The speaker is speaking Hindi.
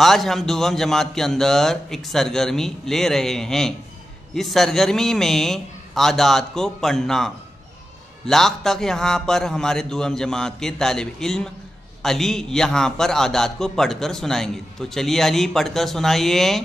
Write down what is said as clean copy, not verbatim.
आज हम दुवम जमात के अंदर एक सरगर्मी ले रहे हैं। इस सरगर्मी में आदात को पढ़ना। लाख तक यहाँ पर हमारे दुवम जमात के तालिब इल्म अली यहाँ पर आदात को पढ़कर सुनाएंगे। तो चलिए अली पढ़कर सुनाइए।